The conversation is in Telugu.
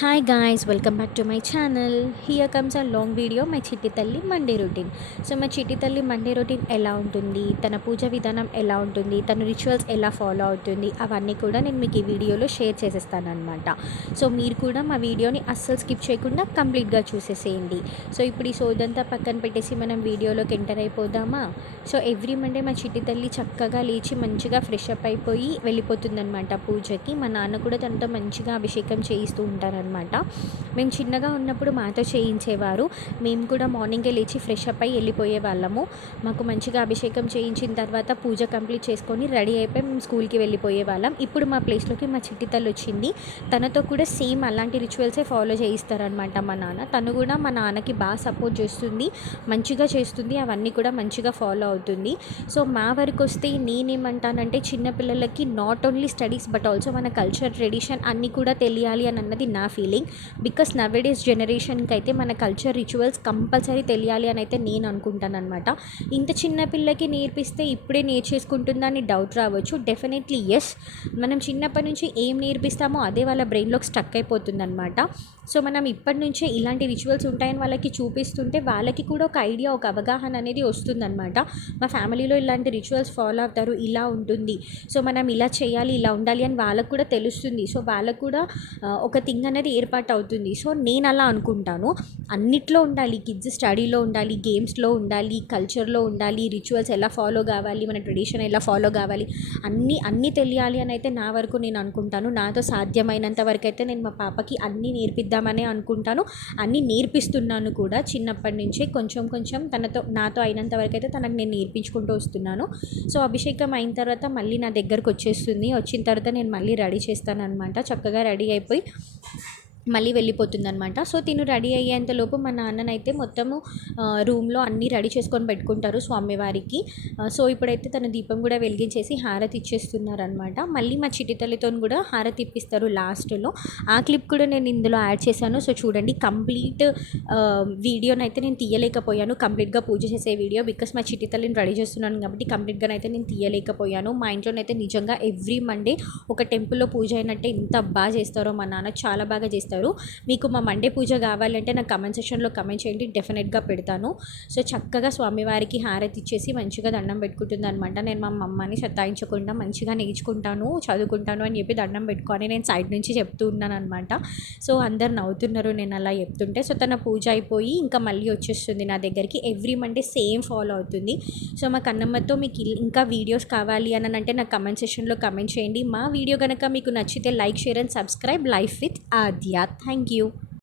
Hi guys, welcome back to my channel. Here comes a long video my చిట్టి తల్లి మండే రొటీన్. సో మా చిట్టి తల్లి మండే రొటీన్ ఎలా ఉంటుంది, తన పూజ విధానం ఎలా ఉంటుంది, తన రిచువల్స్ ఎలా ఫాలో అవుతుంది, అవన్నీ కూడా నేను మీకు ఈ వీడియోలో షేర్ చేసేస్తాను అనమాట. సో మీరు కూడా మా వీడియోని అస్సలు స్కిప్ చేయకుండా కంప్లీట్గా చూసేసేయండి. సో ఇప్పుడు ఈ సోదంతా పక్కన పెట్టేసి మనం వీడియోలోకి ఎంటర్ అయిపోదామా. సో ఎవ్రీ మండే మా చిట్టి తల్లి చక్కగా లేచి మంచిగా ఫ్రెష్ అప్ అయిపోయి వెళ్ళిపోతుందనమాట పూజకి. మా నాన్న కూడా తనతో మంచిగా అభిషేకం చేయిస్తూ ఉంటారనమాట. మేము చిన్నగా ఉన్నప్పుడు మాతో చేయించేవారు. మేము కూడా మార్నింగే లేచి ఫ్రెష్ అప్ అయ్యి వెళ్ళిపోయే వాళ్ళము. మాకు మంచిగా అభిషేకం చేయించిన తర్వాత పూజ కంప్లీట్ చేసుకొని రెడీ అయిపోయి మేము స్కూల్కి వెళ్ళిపోయే వాళ్ళం. ఇప్పుడు మా ప్లేస్లోకి మా చిట్టి తల్లి వచ్చింది. తనతో కూడా సేమ్ అలాంటి రిచువల్సే ఫాలో చేయిస్తారనమాట మా నాన్న. తను కూడా మా నాన్నకి బాగా సపోర్ట్ చేస్తుంది, మంచిగా చేస్తుంది, అవన్నీ కూడా మంచిగా ఫాలో అవుతుంది. సో మా వరకు వస్తే నేనేమంటానంటే, చిన్నపిల్లలకి not only studies but also మన కల్చర్, ట్రెడిషన్ అన్నీ కూడా తెలియాలి అని అన్నది నా ఫీలింగ్. బికాస్ నవేడేస్ జనరేషన్కి అయితే మన కల్చర్, రిచువల్స్ కంపల్సరీ తెలియాలి అని అయితే నేను అనుకుంటాను అనమాట. ఇంత చిన్న పిల్లకి నేర్పిస్తే ఇప్పుడే నేర్చేసుకుంటుందా అని డౌట్ రావచ్చు. Definitely yes. మనం చిన్నప్పటి నుంచి ఏం నేర్పిస్తామో అదే వాళ్ళ బ్రెయిన్లోకి స్టక్ అయిపోతుంది అనమాట. సో మనం ఇప్పటి నుంచే ఇలాంటి రిచువల్స్ ఉంటాయని వాళ్ళకి చూపిస్తుంటే వాళ్ళకి కూడా ఒక ఐడియా, ఒక అవగాహన అనేది వస్తుందన్నమాట. మా ఫ్యామిలీలో ఇలాంటి రిచువల్స్ ఫాలో అవుతారు, ఇలా ఉంటుంది, సో మనం ఇలా చేయాలి, ఇలా ఉండాలి అని వాళ్ళకు కూడా తెలుస్తుంది. సో వాళ్ళకు కూడా ఒక థింగ్ అనేది ఏర్పాటు అవుతుంది. సో నేను అలా అనుకుంటాను. అన్నిట్లో ఉండాలి, కిడ్స్ స్టడీలో ఉండాలి, గేమ్స్లో ఉండాలి, కల్చర్లో ఉండాలి, రిచువల్స్ ఎలా ఫాలో కావాలి, మన ట్రెడిషన్ ఎలా ఫాలో కావాలి, అన్నీ తెలియాలి అని అయితే నా వరకు నేను అనుకుంటాను. నాతో సాధ్యమైనంత వరకు అయితే నేను మా పాపకి అన్నీ నేర్పిద్దామనే అనుకుంటాను. అన్నీ నేర్పిస్తున్నాను కూడా. చిన్నప్పటి నుంచే కొంచెం కొంచెం నాతో అయినంత వరకు అయితే తనకు నేను నేర్పించుకుంటూ వస్తున్నాను. సో అభిషేకం అయిన తర్వాత మళ్ళీ నా దగ్గరకు వచ్చేస్తుంది. వచ్చిన తర్వాత నేను మళ్ళీ రెడీ చేస్తాను అనమాట. చక్కగా రెడీ అయిపోయి మళ్ళీ వెళ్ళిపోతుందనమాట. సో తిను రెడీ అయ్యేంతలోపు మా నాన్ననైతే మొత్తము రూమ్లో అన్నీ రెడీ చేసుకొని పెట్టుకుంటారు స్వామివారికి. సో ఇప్పుడైతే తన దీపం కూడా వెలిగించేసి హారతి ఇచ్చేస్తున్నారనమాట. మళ్ళీ మా చిట్టి తల్లితో కూడా హారతి ఇప్పిస్తారు లాస్ట్లో. ఆ క్లిప్ కూడా నేను ఇందులో యాడ్ చేశాను. సో చూడండి, కంప్లీట్ వీడియోనైతే నేను తీయలేకపోయాను, కంప్లీట్గా పూజ చేసే వీడియో. బికాస్ మా చిట్టి తల్లిని రెడీ చేస్తున్నాను కాబట్టి కంప్లీట్గానైతే నేను తీయలేకపోయాను. మా ఇంట్లోనైతే నిజంగా ఎవ్రీ మండే ఒక టెంపుల్లో పూజ అయినట్టే ఎంత బాగా చేస్తారో మా నాన్న, చాలా బాగా చేస్తారు. మీకు మా మండే పూజ కావాలంటే నాకు కమెంట్ సెక్షన్లో కమెంట్ చేయండి, డెఫినెట్గా పెడతాను. సో చక్కగా స్వామివారికి హారతి ఇచ్చేసి మంచిగా దండం పెట్టుకుంటుంది అనమాట. నేను మా అమ్మని సతాయించకుండా మంచిగా నేర్చుకుంటాను, చదువుకుంటాను అని చెప్పి దండం పెట్టుకొని నేను సైడ్ నుంచి చెప్తూ ఉన్నాను అనమాట. సో అందరు నవ్వుతున్నారు నేను అలా చెప్తుంటే. సో తన పూజ అయిపోయి ఇంకా మళ్ళీ వచ్చేస్తుంది నా దగ్గరికి. ఎవ్రీ మండే సేమ్ ఫాలో అవుతుంది. సో మా కన్నమ్మతో మీకు ఇంకా వీడియోస్ కావాలి అని అంటే నాకు కమెంట్ సెక్షన్లో కమెంట్ చేయండి. మా వీడియో కనుక మీకు నచ్చితే like, share and subscribe. Life with Aadya. Thank you.